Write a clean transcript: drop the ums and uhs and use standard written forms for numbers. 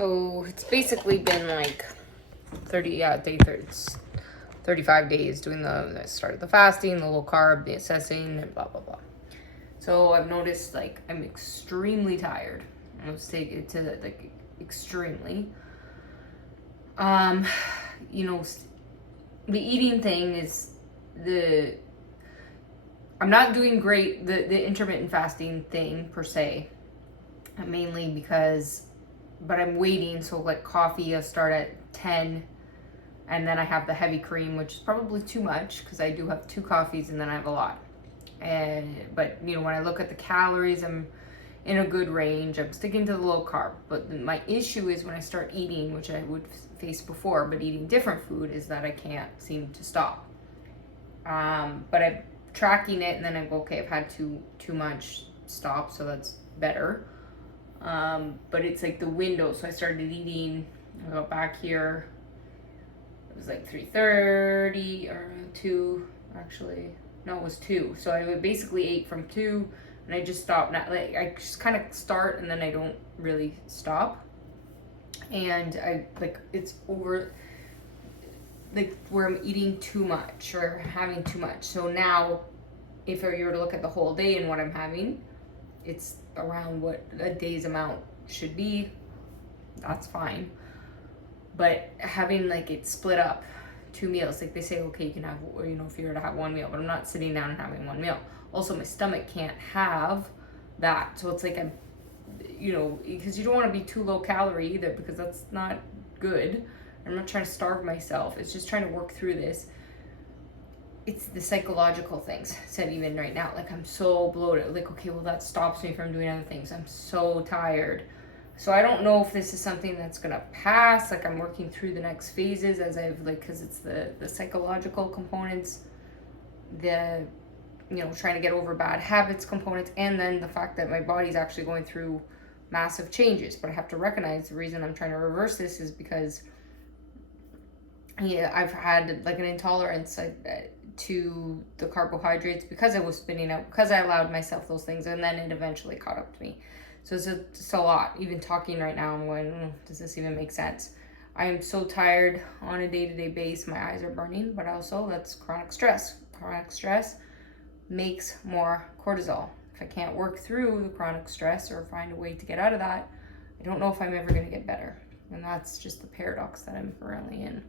So it's basically been like 35 days doing I started the fasting, the low carb, the assessing, and blah, blah, blah. So I've noticed like I'm extremely tired. I was taking it to like extremely. You know, the eating thing is I'm not doing great, the intermittent fasting thing per se, mainly because, but I'm waiting. So like coffee, I start at 10 and then I have the heavy cream, which is probably too much because I do have 2 coffees and then I have a lot. But you know, when I look at the calories, I'm in a good range. I'm sticking to the low carb. But my issue is when I start eating, which I would face before, but eating different food, is that I can't seem to stop. But I'm tracking it and then I go, okay, I've had too much, stop, so that's better. But it's like the window. So I started eating, I got back here, it was like 3:30 or 2, actually. No, it was 2. So I basically ate from 2 and I just stopped. Not like I just kind of start and then I don't really stop. And I like it's over like where I'm eating too much or having too much. So now if you were to look at the whole day and what I'm having, it's around what a day's amount should be. That's fine. But having like it split up 2 meals, like they say, okay, you can have, you know, if you were to have 1 meal, but I'm not sitting down and having 1 meal. Also, my stomach can't have that. So it's like I'm, you know, because you don't want to be too low calorie either, because that's not good. I'm not trying to starve myself. It's just trying to work through this. It's the psychological things. Said even right now, like I'm so bloated. Like, okay, well that stops me from doing other things. I'm so tired. So I don't know if this is something that's gonna pass. Like I'm working through the next phases as I've like, cause it's the psychological components, the, you know, trying to get over bad habits components, and then the fact that my body's actually going through massive changes. But I have to recognize the reason I'm trying to reverse this is because, yeah, I've had like an intolerance to the carbohydrates because I was spinning out, because I allowed myself those things, and then it eventually caught up to me. So it's a lot. Even talking right now, I'm going, does this even make sense? I am so tired on a day-to-day basis. My eyes are burning, but also that's chronic stress. Chronic stress makes more cortisol. If I can't work through the chronic stress or find a way to get out of that, I don't know if I'm ever going to get better. And that's just the paradox that I'm currently in.